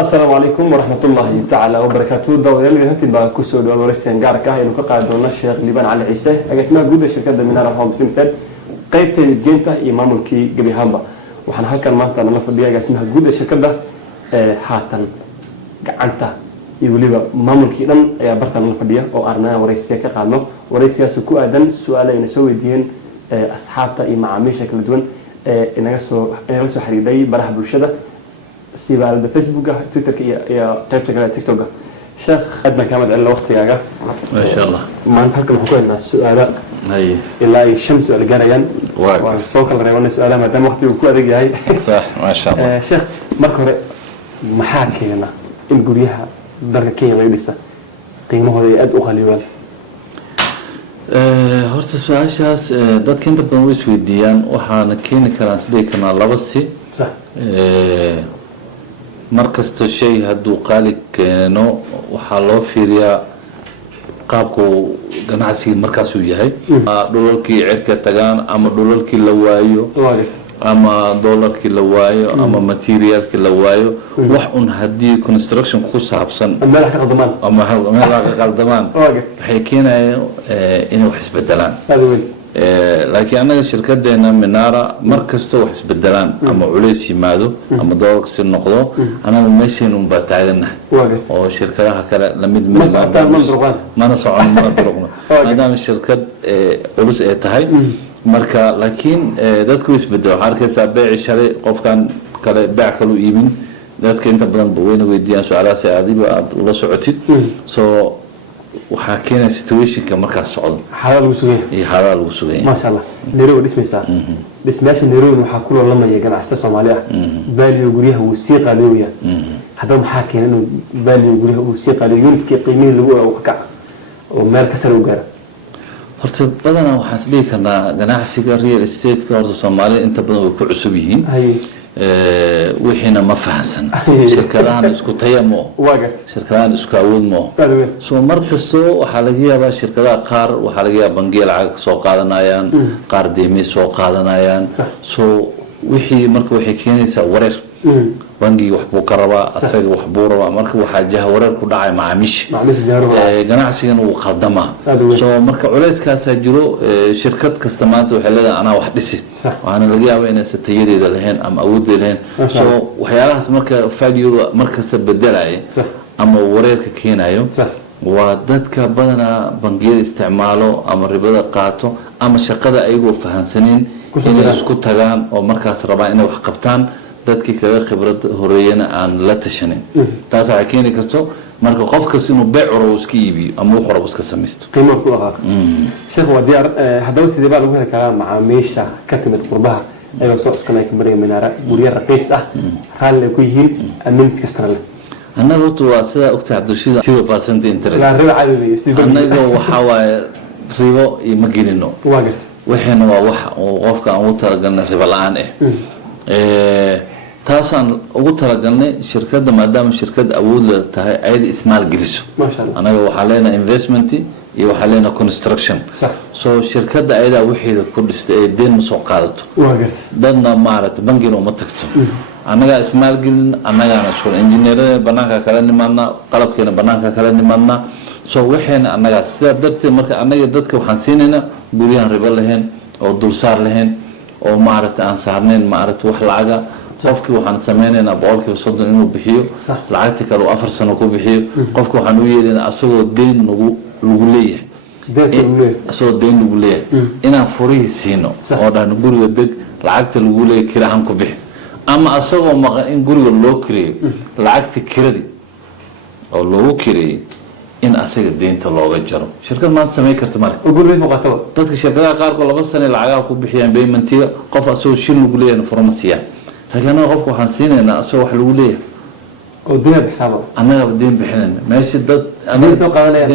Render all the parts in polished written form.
السلام عليكم ورحمة الله تعالى وبركاته. داويل هنتي بقى كسر ورسين قارك هاي نقاعدنا الشيخ لبان على عيسى أجسمها جودة شركة منارة هوم في مثال قيبت الجنتا إمام الكي جبي هامبا وحنا هالكلام ما أنا لفظي أجسمها جودة شركة حاتن عنتا يقولي بقى مامل كيدن يا برتنا لفظية أو أرنا ورئيسية كقالنا ورئيسية سكو أدن سؤالين نسوي دين أصحابتا إمام عميشة كل دون نجسو حريدي برح بالشدة سيبال الفيسبوك تويتر يا قيبتك على تيك توك شيخ خدنا كامل على وقت يا جا ما شاء الله ما نحكي بحكونا السؤال هاي إلا الشمس ولا جريان واقف والسوق اللي ريوان السؤال ما دام وقتي وكل هذا جاي صح ما شاء الله شيخ مركور محاكينا إن قريها درجة كيا ما يلسه قيمه هذا أد أخليوان horta su-aashaas dadka inta badan way isweydiiyaan waxaana keeni karaan sidii kanaa laba si صح mar kasta shay hadduu qaali keeno waxaa loo fiiriyaa qaabku ganacsiga markaas uu yahay dhulalkii cirka tagaan ama dhulalkii la waayo واقف ama doolarkii la waayo ama materialkii la waayo wax un haddii construction ku saabsan أما لا حق ضمان ama meelaha qaldamaan واقف waxay keenayaan inay wax isbedelaan هذا وين laakiin anaga shirkadeena Minara mar kasta wax isbedelaan ama culays yimaado ama doolarka si noqdo anaga meesheen un baa taaganahay واقف oo shirkadaha kale la mid ما سألت من درقان mana socon mana durugno maadaama shirkad culus ay tahay marka laakiin dadku isbedelo waxa arkaysaa beeci shalay qofkan kale beec kale u iibin dadka inta badan wayna weydiiyaan su'aalaha si adiba aad ula socotid soo waxaa keenay situationka markaas socdo حلال وسويه iyo xaalada lagu sugay ما شاء الله نيرو دسميسا دسماش نيرو waxaa ku lama yeegan asta Soomaaliya baaliyo guriyaha uu sii qaaliyo hadaba maxaa keenay inuu baaliyo guriyaha uu sii qaaliyo unitki qiimihiisa lagu wax ka oo meel ka sare u gaaro horta badanaa waxaan is dhihi karnaa ganacsiga real estate-ka horta Soomaaliya inta badan way ku cusub yihiin wixiina ma fahansan shirkadahan isku tayamo واقف shirkadahan isku awood mo هذا وين soo mar kasto waxa laga yaabaa shirkadaha qaar waxa laga yaabaa bangiga lacag soo qaadanayaan qaar deemi soo qaadanayaan soo wixii marka waxay keenaysaa wareer bangiga wax buu ka rabaa asaga wax buu rabaa marka waxa jaha wareer ku dhacay macaamiish معلش جارو ganacsigan uu qaldama soo marka culayskaas jiro shirkad kasta maanta waxay leedahay ana wax dhisi waxaana laga yaabaa inay satayadeeda lahayn ama awoodeeda lahayn soo waxyaalahaas marka faagiyo markasta bedelay ama wareerka keenayo waa dadka badanaa bangiyada isticmaalo ama ribada qaato ama shaqada ayagoo fahansaneen inay isku tagaan oo markaas rabaan inay wax qabtaan dadkii kaga khibrad horeeyana aan la tashanin taas waxay keeni karto marka qof kasta inuu beec uro iska iibiyo ama wax uro iska samaysto qiimo ku ahaa sheekh wadiyaar hadaba sidee baa lagu heli karaa macaamiisha ka timid qurbaha ayagoo soo iskanay kamariga Minara guriya raqiis ah raalli ku yihiin amniinta kastana leh annaga horta waa sida ogtahay Cabdulshiid 0% interest la ribo caadi si annaga waxa waaye ribo iyo ma gelino واقف waxayna waa wax oo qofka aan u talagalnay ribo la'aan taasaan ugu talagalnay shirkadda maadaama shirkad awood leh tahay ayada ismaal geliso ما شاء الله anaga waxa leena investment iyo waxa leena construction صح soo shirkadda ayada wixii ku dhistay ee deen soo qaadato واقف dadna maaragtay bangiga uma tagto anaga ismaal gelin anaga isku engineerada banaanka kala nimaadna qalabkeena banaanka kala nimaadna soo waxayna anaga sida darteed marka anaga dadka waxaan siinayna guriyaan ribo lahayn oo dulsaar lahayn oo maaragtay aan saarnayn maaragtay wax lacaga qofkii waxaan sameynaynaa boqolkiiba 30 inuu bixiyo lacagta kale oo 4 sano ku bixiyo qofka waxaan u yeelinaa asagoo deyn lagu leeyahay asagoo deyn lagu leeyahay inaan furihi siino oo dhan guriga deg lacagta lagu leeyahay kiraan ku bixi ama asagoo maqan in guriga loo kireeyo lacagta kiradi oo loo kireeyo in asaga deynta looga jaro shirkad maanta sameey karta mar guriga muqaataba dadka shirkadaha qaar ko 2 sano lacag ku bixiyaan paymentiga qof asagoo shil lagu leeyahay farmasiya laakiin qofku waxaan siinayna asoo wax lagu leeyahay oo deyn xisaabo anaga deyn bixinayna meeshii dad anaga soo qaadanayaan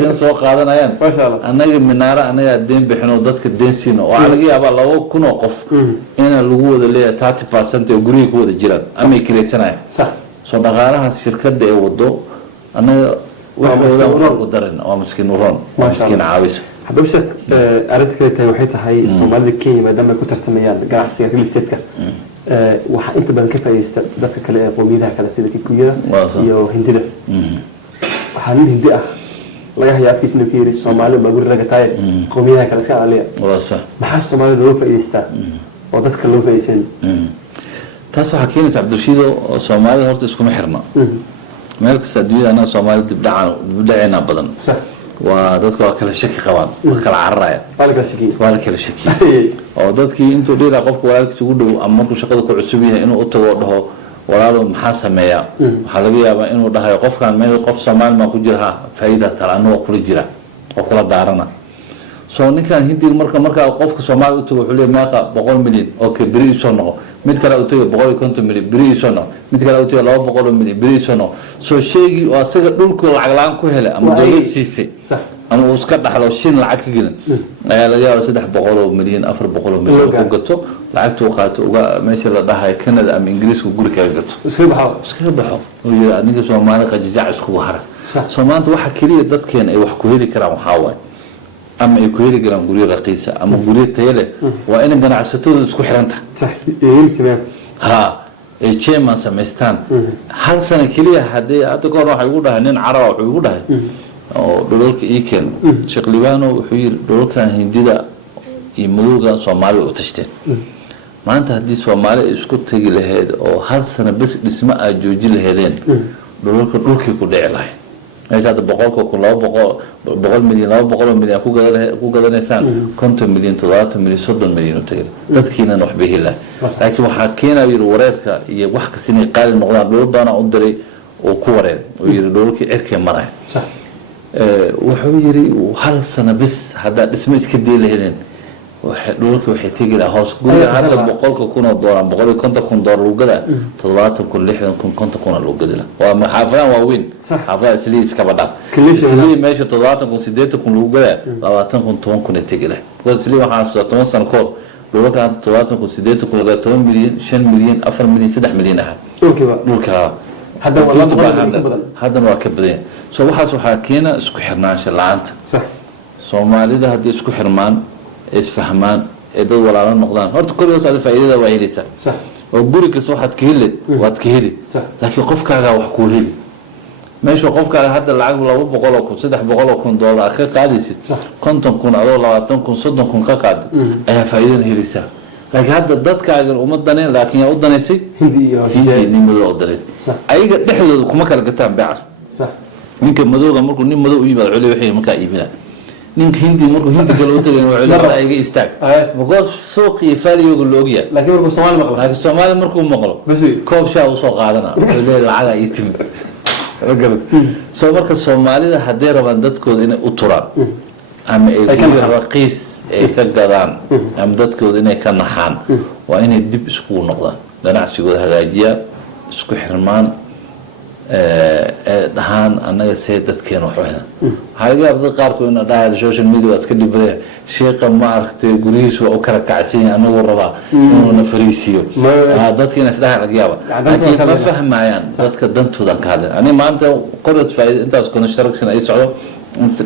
deyn soo qaadanayaan ma sha Allah anaga Minara anaga deyn bixino dadka deyn siino oo laga yaabaa 2,000 qof in lagu wada leeyahay 30% oo guriga ku wada jiraan ama kireysanayaan sax soo dhaqaalaha shirkadda ee wado anaga waxooda ugu daran oo miskiin uron miskiin caawiso hadaba sheekh arinta kale waxay tahay Soomaalida Kenya maadaama ay ku tartamayaan ganacsiga real estate-ka waxa inta badan ka faa'iideysta dadka kale ee qowmiyadaha kale sida Kikuyada iyo Hindida waxa nin Hindi ah laga hayaa afkiisna ka yiri Soomaali ma guri laga taay qowmiyadaha kale iska aliya maxaa Soomaali loo faa'iideystaa oo dadka loo faa'iideysan taas waxa keenaysa Cabdulshiid oo Soomaali horta isku xirma meel kasta adduunyada ana Soomaali dib dhacayna badan waa dadku waa kala shaki qabaan waa kala cararaya waa kala shaki oo dadkii intuu dheera qofku walaalkiisa ugu dhow ama markuu shaqada ku cusub yahay inuu u tago dhaho walaalo maxaa sameeyaa waxa laga yaabaa inuu dhahayo qofkan meel qof Soomaali ma ku jira faa'iido talaano kula jira oo kula daarana soo ninkan Hindi marka qofka Soomaali u tago wuxuu leeyahay 100 milyan oo ka bari soo noqo mid kale u tago 150 milyan bari soo noqo mid kale u tago 200 milyan bari soo noqo soo sheegi oo asaga dhulku lacag laan ku helay ama dawlad siisay ama uu iska dhaxlo shin lacag ka gelin ayaa laga yaabaa 300 milyan 400 milyan ku gato lacagtu qaato uga meesha la dhahay Canada ama Ingiriisku guri ka gato iska baxo oo yiri aniga Soomaali qajajac isku hara Soomaalidu waxa kaliya dadkeen ay wax ku heli karaan waxa waay ama ay ku heli karaan guri raqiisa ama guri tayo leh waa in ganacsatadu isku xiranta ay chairman samaystaan hal sano kaliya hadii aad goor waxa ugu dhahay nin Carab wuxuu ugu dhahay oo dhulalka Iken Sheekh Libaano wuxuu yiri dhulalkan Hindida iyo Madowga Soomaali u tashteen maanta hadii Soomaali isku tagi lahayd oo hal sano bas dhisma ay joojin lahaydeen dhulkii ku dhici lahayd meesha boqolka ku 200 milyan 200 milyan ku gadanaysaan 50 milyan 70 milyan 30 milyan u tagay dadkiina wax bixila laakiin waxa keenay wareerka iyo wax ka sinay qaali noqdaan dhul badan u diray oo ku wareer oo yiri dhulkii cirka maray wuxuu yiri hal sano bis hada dhisma iska deelaydeen dhulkii waxay tagi lahaa hoos guriga hadda boqolka kun oo doolar $150,000 lagu gadaa 70,000 60,000 50,000 lagu gadaa waa maxaafadaan waa weyn xaafada isli iska badal isli meesha 70,000 80,000 lagu gadaa 20,000 10,000 tagi lahaa because isli waxa 10 sano koor dhulka 70,000 80,000 laga 10 milyan 5 milyan 4 milyan 3 milyan ah dhulka hadda waa ka badan soo waxa keena isku xirnaansho laanta Soomaalida hadii isku xirmaan isfahmaan ee dad walaalo noqdaan horta kulligood saad faa'iidada waa helaysa oo guri kasta waxaad ka helid waad ka heli laakiin qofkaaga wax ku heli meesha qofkaaga hadda lacag 200,000 $300,000 ka qaadaysid 50,000 adoo 20,000 30,000 ka qaad ayaa faa'iido helaysa laakiin hadda dadkaaga uma daneen laakiin yaa u daneysay Hindi iyo Madow u daneysay ayaga dhexdooda kuma kala gataan beecas ninka Madowga markuu nin Madow u yimaado culay wixii markaa iibinaa ninka Hindi markuu Hindi kale u tagay wuxuu leeyahay iga istaag boqol suuq iyo faaliyoga loogiya laakiin Soomaali markuu maqlo koob shaa u soo qaadana wuxuu leeyahay lacag ay timi soo marka Soomaalida hadday rabaan dadkooda inay u turaan ama ay raqiis ay ka gadaan ama dadkooda inay ka naxaan waa inay dib isku noqdaan ganacsigooda hagaajiya isku xirmaan dhahan anaga say dadkeen wax weeyna hayaga dad qaar ku ina dhahay social media iska dhibay sheekha ma aragtay gurigiisu oo kala kacsan anagu raba inuu na fariisiyo dadkeen is dhahay laga yaaba laakiin ma fahmayaan dadka dantooda ka hadlay ani maanta qorad faa'iido intaas construction ay socdo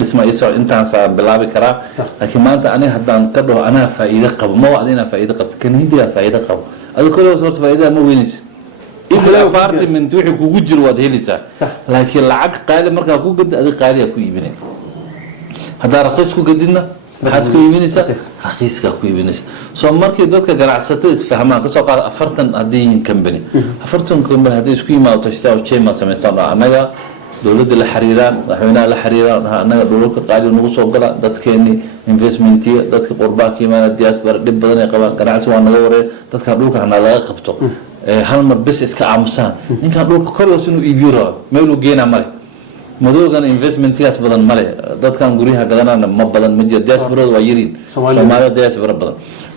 dhisma ay socdo intaas bilaabi karaa laakiin maanta ani haddaan ka dhaho ana faa'iido qabo ma wadina faa'iido qabto kan Hindiga faa'iido qabo adoo kale soo faa'iido ma weynayso إبلا apartment وحي كوجر وادهلسا لكن العق قال مركا كوجد أدي قالي أكو يبينه هذا رخيص كوجدنا حد كو يبينسا رخيص كو يبينسا سو مركي دتك جرعسته فهمان كسو قال أفرتن أدين كمبني أفرتن كمبني هذا سكوي ما وتشتاو شيء ما سمعتنا أنا دولة الحريران رحنا الحريران أنا دولة قال نقص وقلا دتكني investmentي دتك قرباكي ما الدياسبر دب بدنا قبل جرعس وانا دورة دتك دولة أنا لا قبته hal mar bas iska aamusaan ninka dhulka koriis inuu iibiro meel uu geena male Madowgan investmentigaas badan male dadkan guriyaha gadanana ma badan ma jiro diaspora waa yiriin Soomaaliya diaspora badan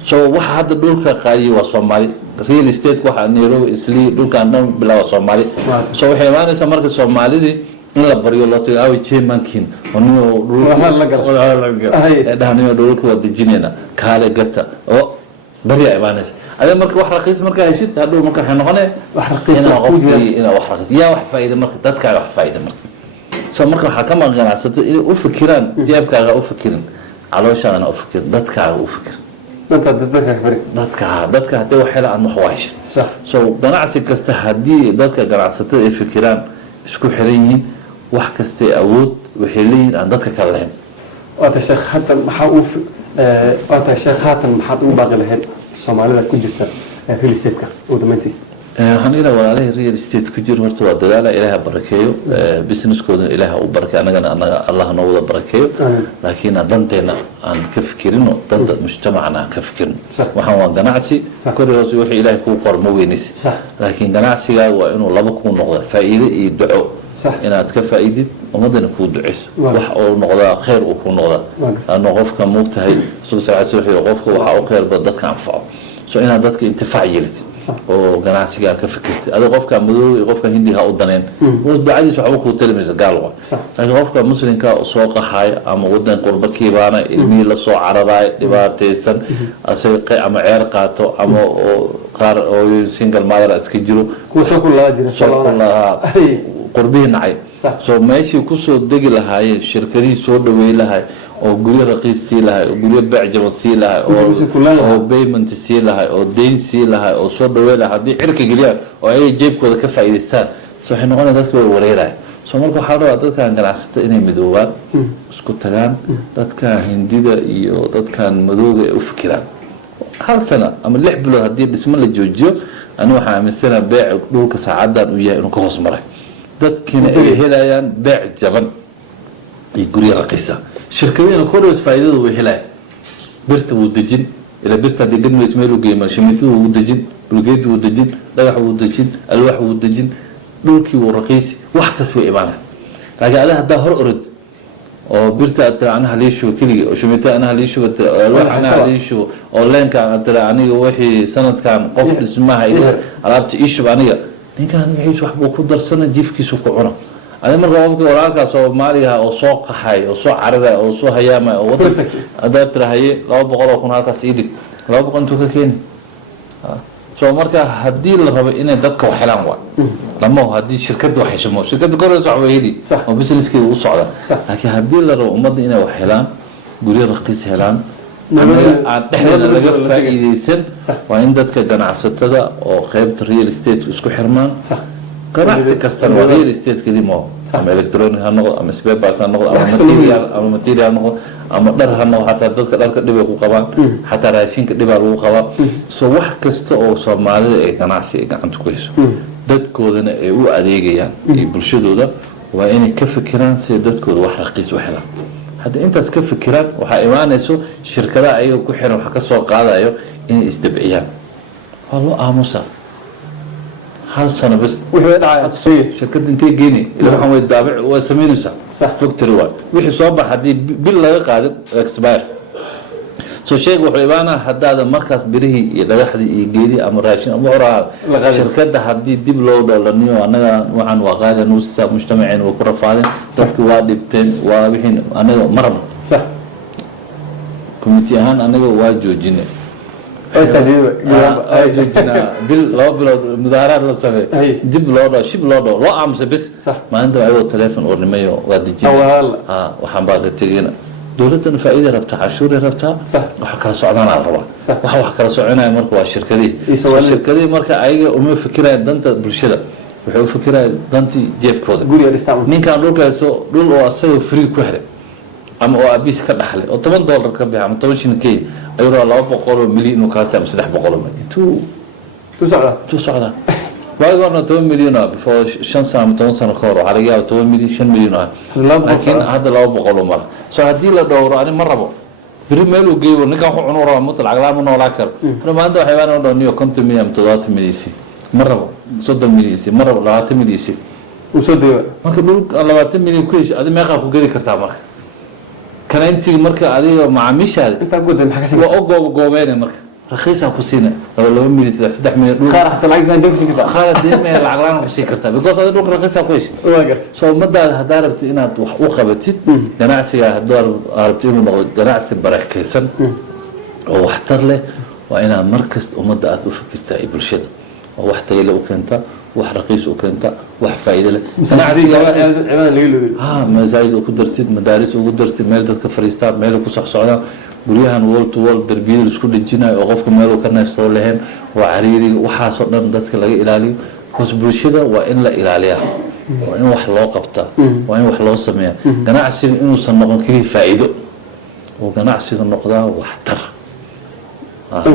soo waxa hadda dhulka qaaliyo waa Soomaali real estate waxa Nairobi isli dhulkan dhan bilaa Soomaali soo waxay imaanaysaa marka Soomaalidii in la bariyo loo tagay chairmankin oo dhulka la dhahnay dhulka wada jinena kaale gata oo bari ay imaanaysaa هذا مركب واحد رخيص مركب هيشيد هذا مركب حنقنه واحد رخيص إلى واحد رخيص يا واحد فائدة مركب تذكر واحد فائدة مركب سو مركب حكم عن عصت أفكران جابك على أفكرن على وش أنا أفكر تذكر أفكر dadka hadday wax helaan wax waaysha صح so ganacsi kasta haddii dadka ganacsatada ay fikiraan isku xiran yihiin wax kastay awood waxay leeyihiin aan dadka kale lahayn waata sheekh haatan maxaa uu waata sheekh haatan maxaad ugu baaqi lahayd Soomaalida ku jirta real estate-ka ugu dambeyntii waxaan ilaa walaalay real estate ku jiro horta waa dadaala ilaahay barakeeyo businesskooda ilaahay u barakeeyo anagana Allah noo wada barakeeyo laakiin danteena aan ka fikirino danta mujtamacana aan ka fikirino waxaan waa ganacsi koriyoos wixii ilaahay ku qormo weynis laakiin ganacsigaaga waa inuu laba ku noqdo faa'iido iyo duco inaad ka faa'iidid umadana ku duceyso wax oo noqdaa khayr uu ku noqdaa aan qofka muugtahay soo saacad qofka waxa uu khayr bad dadka anfaco so inaad dadka intifaac yeelid oo ganacsiga ka fikirtay adiga qofka madow iyo qofka hindiga u daneen oo ducadiis waxba ku talmaysa gaal waa laakiin qofka muslimka oo soo qaxay ama wadan qurba kiibaana ilmihi la soo cararay dhibaataysan asay ama ceer qaato ama qaar oo single mother iska jiro kuwa soo kula jira qurbihi nacay soo meeshii ku soo degi lahaayeen shirkadii soo dhaweey lahaay oo guryo raqiis sii lahaay oo guryo bacjaba sii lahaay oo payment sii lahaay oo deyn sii lahaay oo soo dhaweey lahaay haddii cirka geliyaan oo ay jeebkooda ka faa'iideystaan soo waxay noqonayaan dadka way wareerayaan soo marka waxaa la rabaa dadkan ganacsata inay midoobaan isku tagaan dadkan hindida iyo dadkan madowga ay u fikiraan hal sano ama 6 bilood haddii dhismo la joojiyo aniga waxaan aaminsanahay beec dhulka saacadan uu yahay inuu ka hoos maray dadkina ay helayaan beec jaban iyo guryo raqiisa shirkadina kordhis faa'iidadu way helayaan birta wuu dejin ila birta hadii gadmeed meel u geeyay shimiintu wuu dejin bulgeed wuu dejin dhagax wuu dejin alwaax wuu dejin dhulkii wuu raqiis wax kas way imaanay laakiin adiga hadda hor orod oo birta anaha liisho kaliya oo shimiinta anaha liisho alwaax anaha liisho oo leenka aniga wixii sanadkan qof dhismaha ila alaabta issue aniga ninkan wixii wax buu ku darsana jifkiisu ku cuno أنا مرة أقول وراك سوماليها أو سوق حي أو سوق عربة أو سوق هيامة أو وطن أدابت رهاي لو بقول أكون هذا سيدك لو بقول أنتوا كين سو مركا هدي الربع إنه دك وحلام وا لما هو هدي شركة وحش مو شركة كورة صعبة أو بس كي وصعدة لكن هدي الربع أمضي إنه وحلام قولي رخيص هلام إحنا لقى فائدة سن وعندك كجناعة أو خيبة ريال استيت وسكو حرمان ganacsi kasta waa real estate kelimo ama electronic ha noqdo ama spare part ha noqdo ama material ha noqdo ama dhar ha noqdo hataa dadka dharka dhib ay ku qabaan hataa raashinka dhib lagu qabaa soo wax kasta oo Soomaalida ay ganacsi ay gacanta ku hayso dadkoodana ay u adeegayaan ee bulshadooda waa inay ka fikiraan si dadkooda wax raqiis u helaan hadda intaas ka fikiraan waxa imaanayso shirkadaha ayaga ku xiran waxa ka soo qaadayo inay isdabciyaan waa loo aamusaa هل سنة بس شركة انتي جيني اللي هم يتابع وسمينه صح فكتر واحد وحي صوبة حدي بالله قادر اكسباير سو شيء وحيبانا حد هذا مركز بريه يلاقي حد يجيدي أمراشين أمورا شركة حدي دي بلود ولا نيو أنا وعن وقاعد نوسع مجتمعين وكرة فعلين تحكي وادي بتين وبحين أنا مرة صح كوميتي هان أنا واجو جيني جوجنا لو مدارات للسبب دب لوضع شيب لوضع لا أمس بس ما عنده أي تلفون ورنميه وادجين وحن باقي تجينا دولتنا فائدة ربطها عشور ربطها وحكر صعدنا على الربع وحكر صعدنا مركوا الشركة دي الشركة دي مركا أي أمي فكرة دنت برشلة وحو فكرة دنتي جيب كودا مين كان لوكا سو لول واسيو فري كهرة أما أبيس كدحله أو $8 كبيع أما 8 كي أيوة الله بقوله مليون وكاسة أم 7 بقوله تو سعدا وايضا 2 مليون بفور شنسة أم 2 سنة كورو على 2 مليون 5 مليون لكن هذا الله بقوله مرة سو هدي له دورة أنا مرة بقى بريميلو جيبوا نكاح عنورا مطلع عقلام ولا كر أنا ما عنده حيوان ولا نيو كنت مليون 3 مليسي مرة بقى صد مليسي مرة بقى 2 مليسي وصد ما كبروا الله 2 مليون كويس هذا ما يخاف وجري كرتها مرة كان أنت مركا عليه مع ميشاد أنت قلت المحكسة وأقوى قومين مركا رخيصة كوسينة لو ملي 3 مليون خارج طلع لك عندك شيء كذا خارج ديما العقلان وشي كرتها بيقول هذا لوك رخيصة كويس سو مدة هداربت إن وخبتي جناعسي هدار عربتي من جناعسي بركيسن وحتر له وأنا مركز ومدة أفكرتها يبرشد وحتى يلو كنت وحرقيس وكنت وحفايدة له مزايد وقدرتي مدارس وقدرتي ميل دتك فريستار ميل كوسح صعدا guryahan wall to wall darbiyada isku dhajinayo oo qofka meel uu ka neefsado lahayn waa cariiriga waxaasoo dhan dadka laga ilaaliyo because bulshada waa in la ilaaliyaa waa in wax loo qabtaa waa in wax loo sameeyaa ganacsiga inuusan noqon keliya faa'iido oo ganacsiga noqdaa waxtar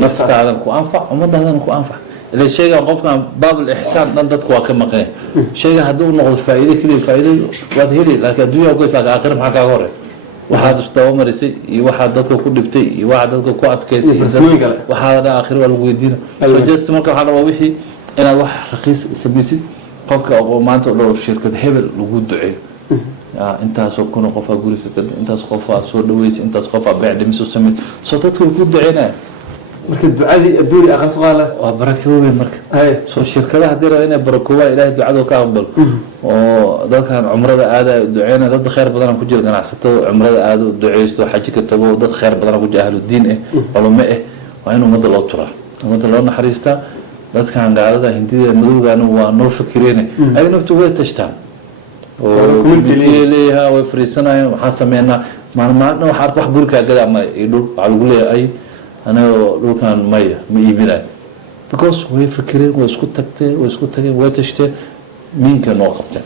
naftaadan ku anfac ummadaadan ku anfac ilaa shaygan qofkan baabul ihsaan dhan dadku waa ka maqan shayga hadduu noqdo faa'iido keliya faa'iido waad heli laakiin adduunyaha ku taag aakhir maxaa kaaga horeeya waxaad isdaba marisay iyo waxaad dadka ku dhibtay iyo waxaad dadka ku adkaysay waxaad aakhir waa lagu weydiinaa so just marka waxaa waa wixii inaad wax raqiis samaysid qofka oo maanta oo shirkad hebel lagu duceeyo intaasoo kuna qof guriga intaas qof soo dhaweysay intaas qof beec dhimis u sameey soo dadku ku duceynaa marka ducadii adduunka aqas qaala waa barakoobay marka soo shirkadaha hadii rabaan inay barakooba ilaahay ducada ka aqbal oo dadkan umrada aada duceeyna dad khayr badan ku jira ganacsatada umrada aada duceeysto xajka ka tago dad khayr badan ku jahlo diin culimo waa inuu umada loo turaa umada loo naxariista dadkan gaalada hindida madowgaana waa noo fikireen ay naftu way tashtaan oo kumitiyeleeyaha way fariisanayaan waxa sameeyna maalmaadna waxa wax guriga gada ama idul waxa lagu leeyahay أنا لو كان مية ميبينا because way فكرين ويسكت تكتة ويسكت تكين ويتشتى مين كان وقفته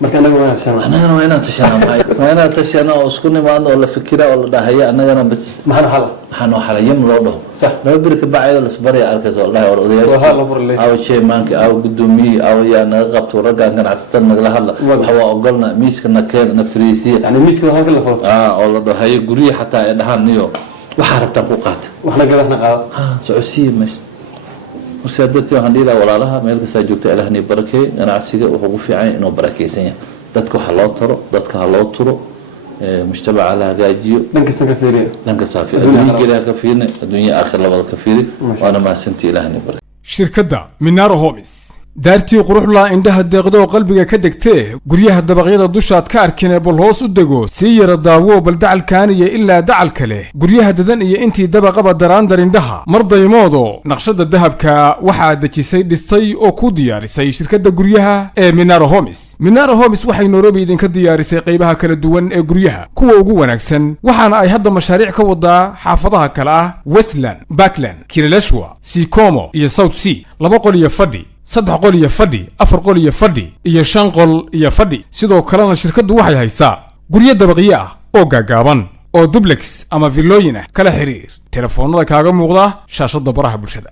marka anaga waan shanaa anaga waan tashana tashana oo isku nimaano oo la fikira oo la dhahayo anaga bas maxaan xala yam loo dhaho sax laba bir ka bacay la isbariya arkayso wallahi war odayaasha aw shay maanka aw gudoomiye aw yaa naga qabto ragaan ganacsatada naga hadla waxa waa ogolna miiska na keen na fariisiya yani miiska halka la furo oo la dhahayo guriga xataa ay dhahaan niyo waxa rabtaan ku qaata waxna gadahna qaado socodsiye meesha marka dadka waxaan dhiilaa walaalaha meel ka soo joogta ilaahni barakay ganacsiga wuxuu ugu fiican inuu barakeysan yahay dadku waxa loo taro dadka loo turo mujtamaca la hagaajiyo dhanka saafi adduunka ka fiirina adduunka aakhir labada ka fiiri waana maasantii ilaahni barakay shirkadda Minaro Homes daartii quruxla indhaha deeqdo qalbiga ka degtee guryaha dabaqyada dushaad ka arkeen bal hoos u dego si yara daawo bal dacalkaan iyo ilaa dacal kale guryaha dadan iyo intii dabaqaba daraandar indhaha mar daymoodo naqshada dahabka waxaa dejisay dhistay oo ku diyaarisay shirkadda guryaha ee Minaro Homes Minaro Homes waxay Nairobi idinka diyaarisay qaybaha kala duwan ee guryaha kuwa ugu wanaagsan waxaana ay hadda mashaariic ka wadaa xaafadaha kala ah Westland Backland Kileleshwa Sikomo iyo South Sea laba qol iyo fadhi saddex qol iyo fadhi afar qol iyo fadhi iyo shan qol iyo fadhi sidoo kalena shirkaddu waxay haysaa guryo dabaqyo ah oo gaagaaban oo duplex ama villooyin ah kala xiriir telefoonada kaaga muuqda shaashada baraha bulshada